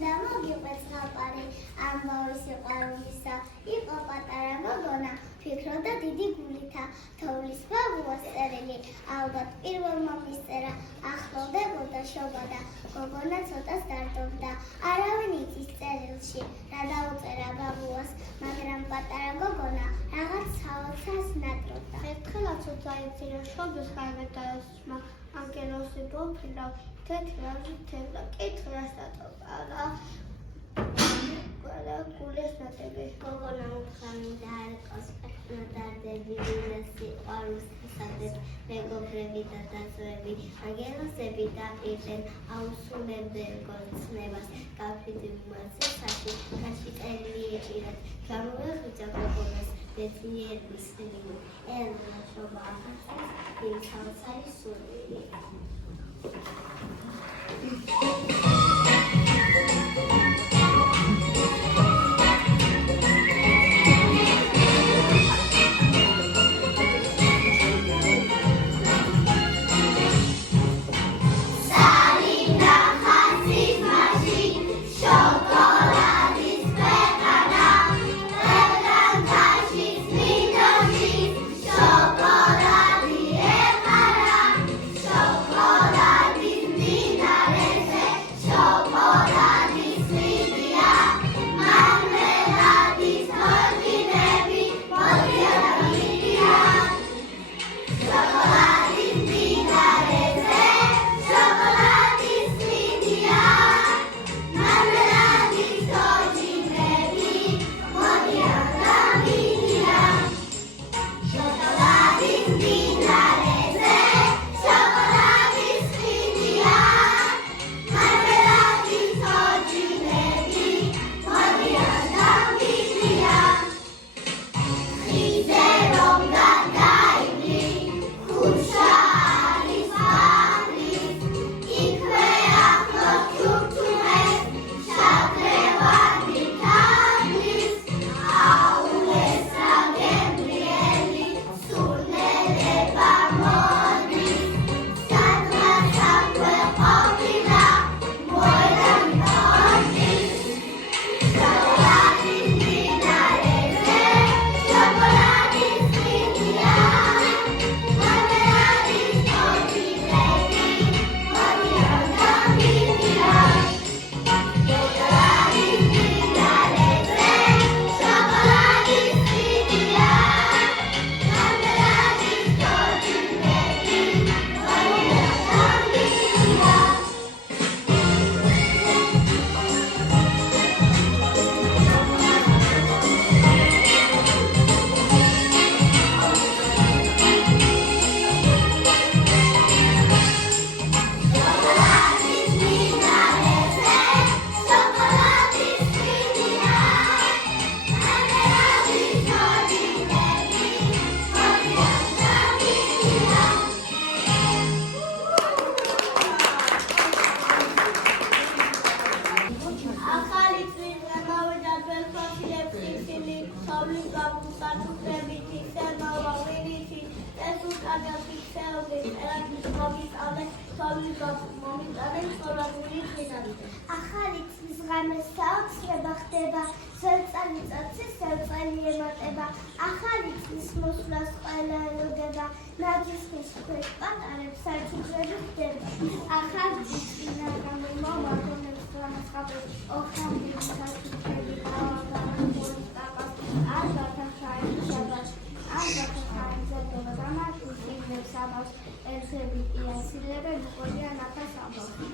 უნდა მოგიყვეთ ზღაპარი ამბავი სიყვარულისა იყო პატარა გოგონა ფიქრობდა დიდი გულითა თოვლის ბაბუა წერილი ალბათ პირველმა მისწერა ახლოვდებოდა შობა და გოგონა ცოტას დარდობდა არავინ იცის წერილში რა დაუწერა ბაბუას მაგრამ პატარა გოგონა რაღაც საოცას ნატრობდა ერთხელაც უძაიძირა შობის ხარვე დაესმა ანგელოსი ბოფრიდა თეთრაზი თევდა კითხრას დატოვარა გულეს ნატები გოგონა უხამიდა არყოს ნატარდები ვილეს სიყვარულს ხსადებ მეგობრები და დაწვევი ანგელოსები დაპირდნენ აუსულებდნენ გორცნებას გაფრიდი უმაცესაში კაცი წერილი ეჭირათ გამოეხიჭა გოგონას ბედნიერების სრული ელნა შობა ახალწელს იმ საოცარი სურვილი ახალი წლის ღამეს საოცრება ხდება, სერწალი წაცის სერწალი ემატება, ახალი წლის მოსვლას ყველა ელოდება, ნაძისხის ქვეშ პატარებს საჩუქრები ხდება, ახალი წლის ღამე მომავალებს განაცხადებს, ოხამდი საჩუქრები გავაგარებულის ტაპას, ალბათ ახალი შაბათს, ალბათ ახალი ზედობა, დამარხვის იგნებს ამავს, ელხები იასილებელი ყოლიან ათას ამბავს.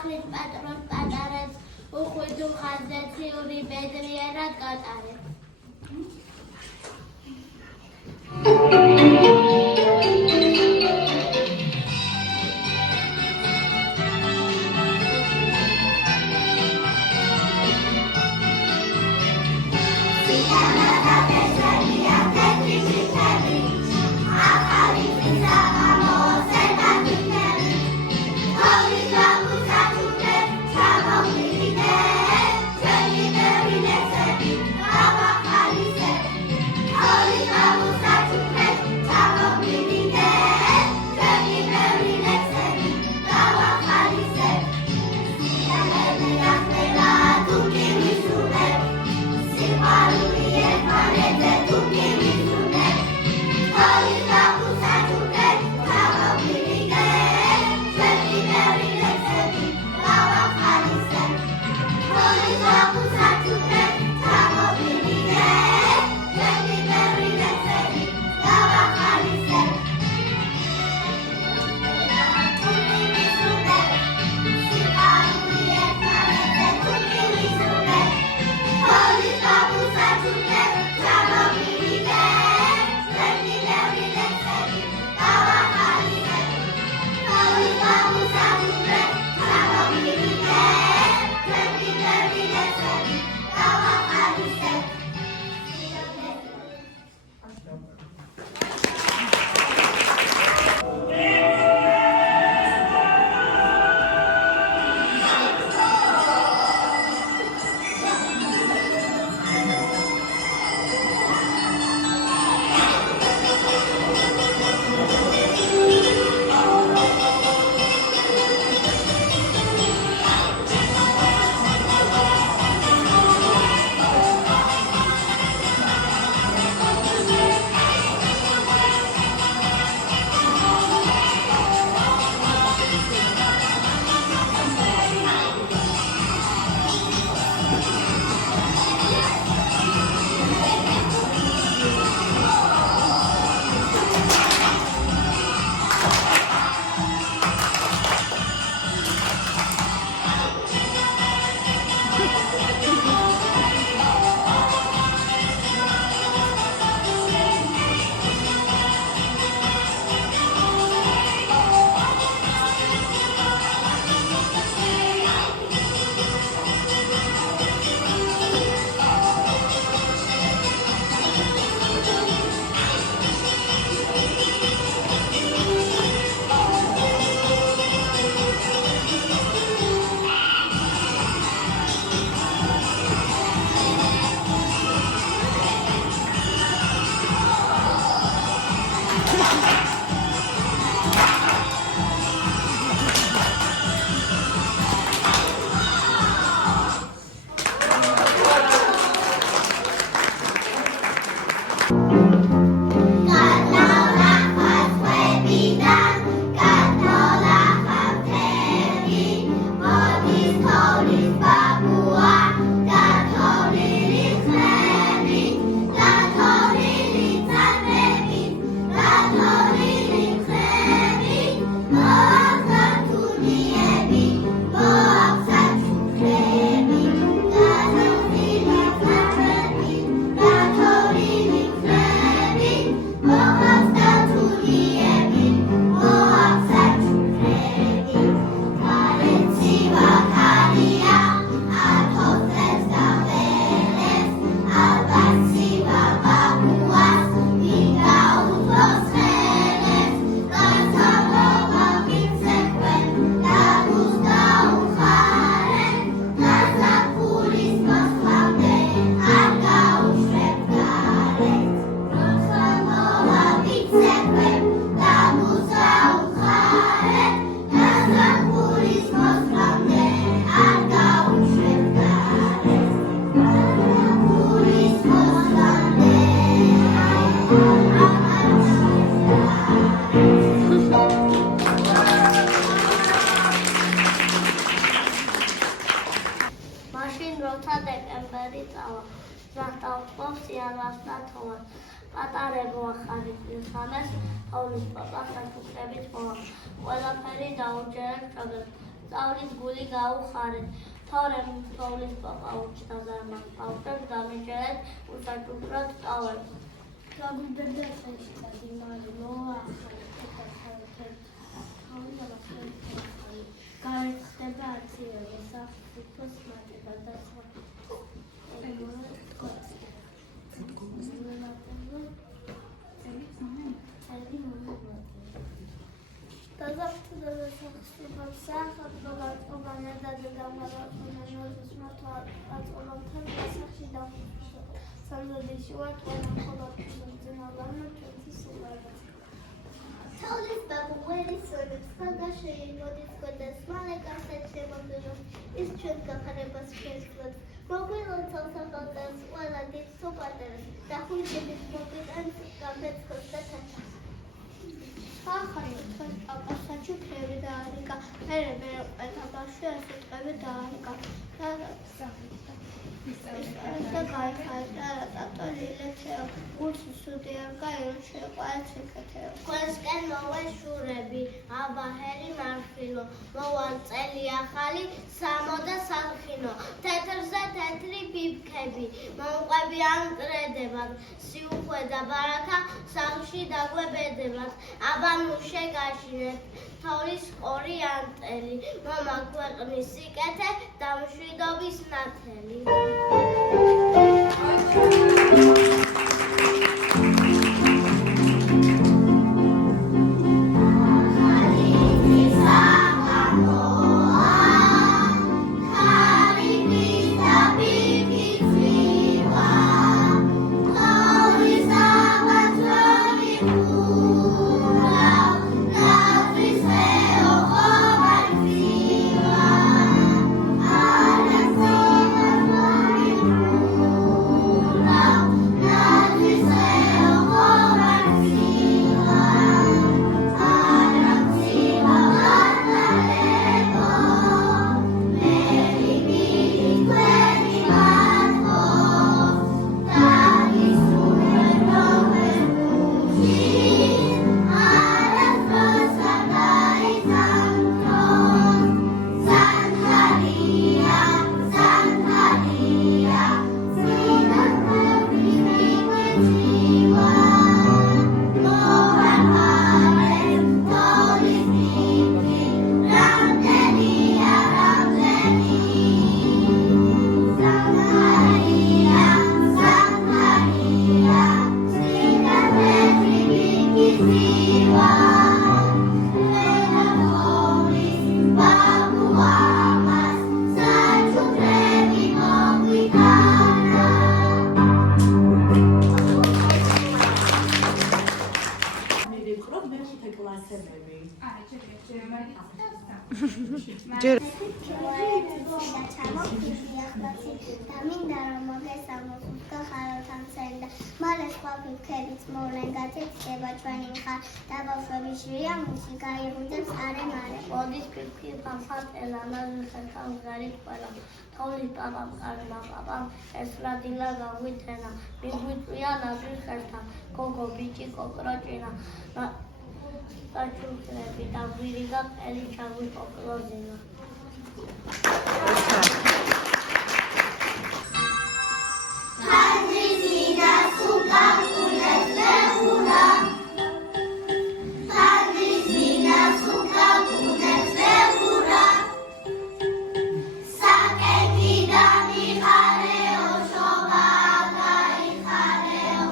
სახლის პატრონს პატარებს უხვიდუ ხაზზე ციური ბედნიერად გატარებს პატარებო ახალისის ხანას თოვლის პაპა საფუძვლებით მოვა. ყველაფერი დაუჯერეთ შოგეთ. სწავლის გული გაუხარეთ. თორემ თოვლის პაპა უჩნდა ზარმას პავტებს დამიჯერეთ უსაჭუპრად ტავებს. გაგვიბერდა ხელში დიმარი მოახალე გარეთ ხდება აციება საფრთხოს მატება და სხვა დაზაფხულდა სახსრებამ საახალწლო განწყობამ ერთადერთი დამარცხებული ნოზის მართვა აწყობამთან სახში დამუშავდა. სამზადისი ვარ ყველა მხოლოდ ძნავარმა ჩვენთვის სულარდა. თოვლის ბაბუ ვერის სონებს ხალხა შეიმოდის გოდას მალე გასცეთ შემოგვიოს ის ჩვენ გახარებას შეძლოთ. მოგვილოცავს ახალგაზრდას ყველა დიდ სუპატერს და ხუჭების მოგიტანს გამეცხოს და თაჩას. ახალი თქვენ პაპა საჩუქრები დაარიგა მერე ყველა ბავშვი ასეთყები დაარიგა და გაიხარა ტატოლილეთეო გულში სუდი არ გაირო შეყვარა ცეკეთეო Თქვენსკენ მოვეშურები, აბა ჰერი მარხილო, მოვალ წელი ახალი, სამოდა სალხინო, თეთრზე თეთრი ბიბქები, მომყვები ამტრედებად, სიუხვე და ბარაკა სახლში დაგვებედებად, აბა ნუ შეგაშინეთ, თოვლის ყორი ანტელი, მომა ქვეყნის სიკეთე და მშვიდობის ნათელი. Odis pipki pampat elana zerkan garit palam. Thovlis papam karma papam esladila gavitena. Mingvitria nazir khertam. Koko bichi kokrochina. Sachukhrebi da viriga eli chagui kokrozina. Handrisina suka kunezlehura. Handrisina suka kunezlehura. Saketi da michareo shovaga ichareo.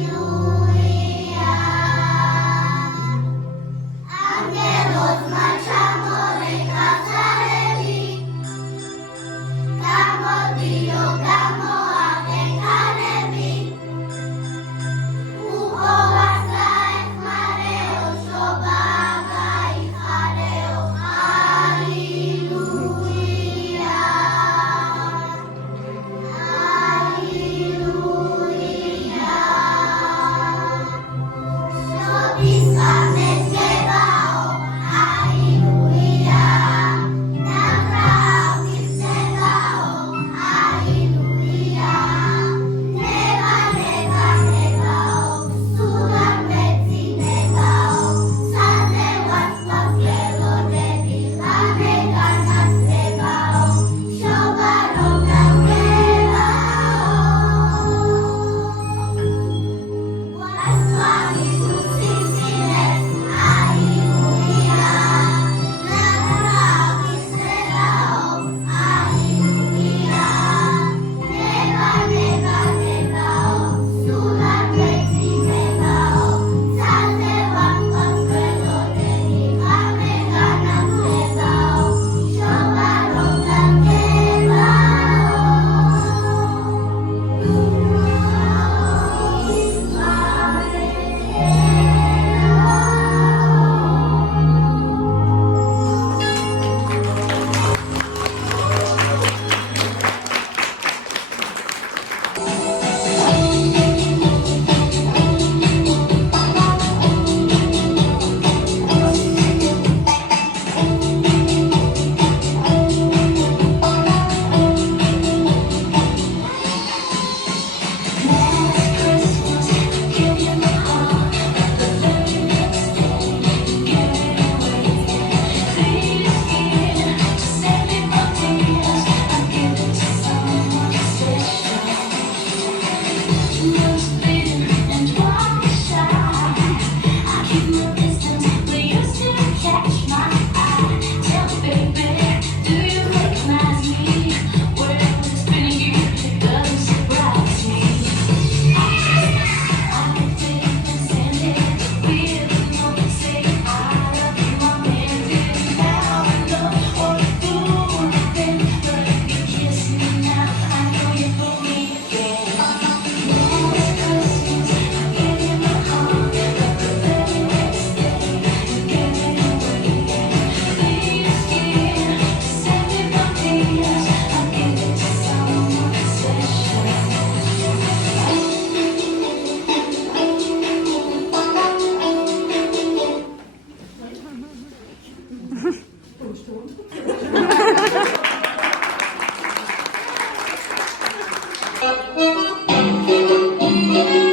Alleluia. Angelos marchamo recazareli. Thank you.